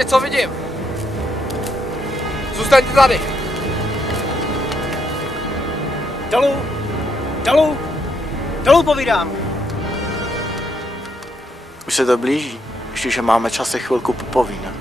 něco vidím. Zůstaňte tady. Dolů povídám. Už se to blíží, ještě že máme čas se chvilku popovídat.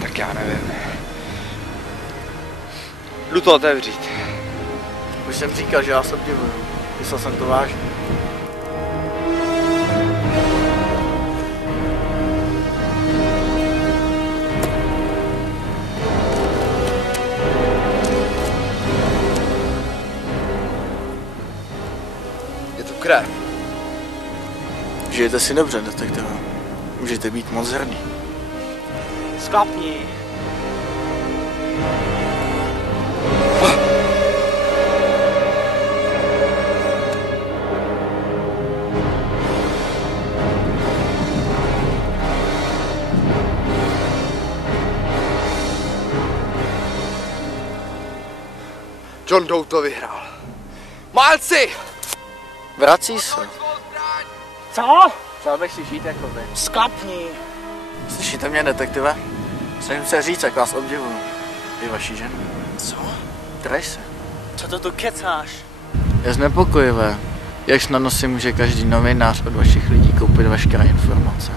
Tak já nevím. Jdu to otevřít. Už jsem říkal, že vás obdivuju. Myslel jsem to vážně. Je tu krev. Žijete si dobře, detektive. Můžete být moc hrdý. Sklapni. John Doe to vyhrál. Málci! Vrací se. Co? Přál bych si žít jako vy. Sklapni. Slyšíte mě, detektive? Snažím se říct, jak vás obdivuju. I vaší ženu. Co? Drž se. Co to tu kecáš? Je znepokojivé, jak snadno si může každý novinář od vašich lidí koupit veškeré informace.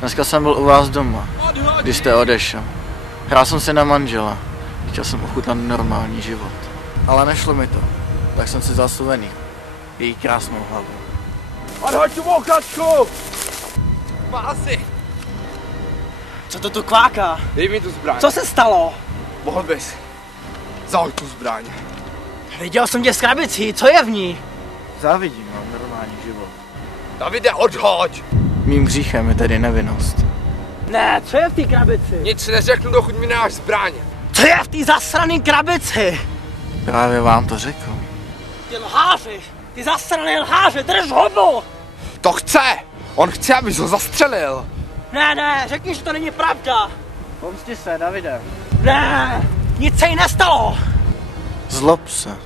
Dneska jsem byl u vás doma, když jste odešel. Hrál jsem si na manžela. Chtěl jsem ochutnat normální život. Ale nešlo mi to. Tak jsem si vzal suvenýr. Její krásnou hlavu. Odhoď tu mouchačku! Málci! Co to tu kváká? Dej mi tu zbraň. Co se stalo? Mohl bys. Zahoď tu zbraň. Viděl jsem tě s krabicí, co je v ní? Závidím vám normální život. Davide, odhoď! Mým hříchem je tedy nevinnost. Ne, co je v té krabici? Nic neřeknu, dokud mi nedáš zbraň. Co je v té zasrané krabici? Právě vám to řekl. Ty lháři, ty zasrané lháři, drž hubu! To chce! On chce, abys ho zastřelil. Ne, řekni, že to není pravda. Pomsti se, Davide. Ne, nic se jí nestalo. Zlob se.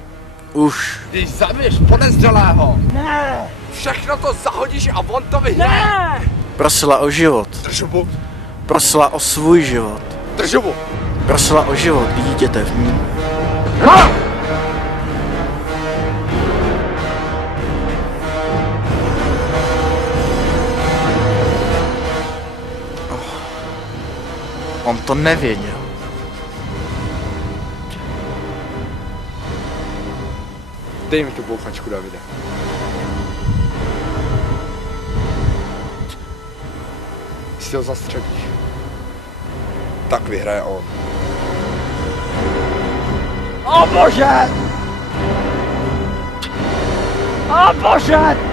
Už. Když zabiješ podezřelého, Ne, všechno to zahodíš a on to vyhraje. ne. Prosila o život. Drž hubu. Prosila o svůj život. Drž hubu. Prosila o život dítěte v ní. On to nevěděl. Dej mi tu bouchačku, Davide. Jestli ho zastřelíš, tak vyhraje on. O bože! O bože!